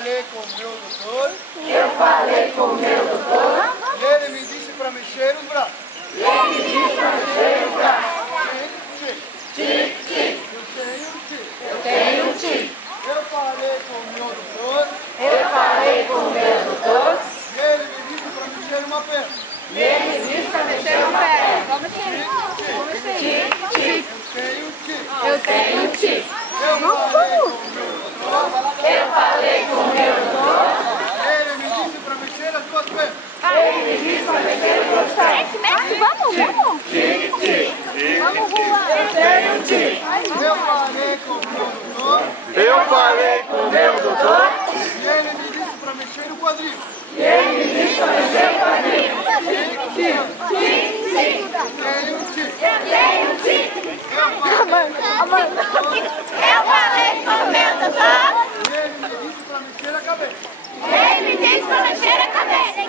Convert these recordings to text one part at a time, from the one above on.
falei com o meu doutor. Eu falei com o meu doutor. E ele me disse para mexer os braços. Ele me disse para mexer os braços. Tic, tic. Tic, tic. Eu tenho um tic. Eu tenho um tic. Eu falei com o meu doutor. Eu falei com o meu doutor. E ele me disse para mexer uma perna. E ele me disse para mexer uma perna. Tic, tic. Eu tenho um tic. Eu tenho um tic. Eu falei com o meu doutor. Eu falei com o meu doutor. Ele me disse para mexer as duas pernas. Ele me disse para mexer as duas pernas. Vamos. Tic, tic. Vamos voar. Eu tenho um tic. Eu falei com o meu doutor. Eu falei com o meu doutor. E ele me disse para mexer o quadril. E ele me disse para mexer o quadril. Tic, tic. Tic, tic. Eu tenho um tic. Eu tenho um tic. Eu falei com o meu doutor. E ele me disse para mexer a cabeça. Ele me disse para mexer a cabeça.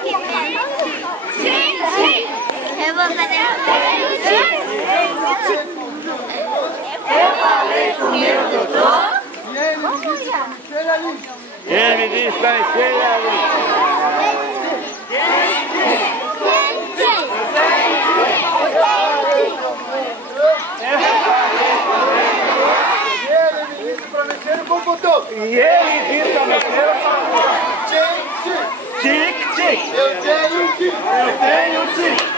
Sim, sim. Eu vou fazer Eu falei com o meu doutor. E ele me disse para mexer a língua. Ele me disse para mexer a língua. E ele me disse para mexer o computador. E ele disse para mexer a língua. Tic, tic. Tic, tic. Eu tenho um tic. Eu tenho um tic.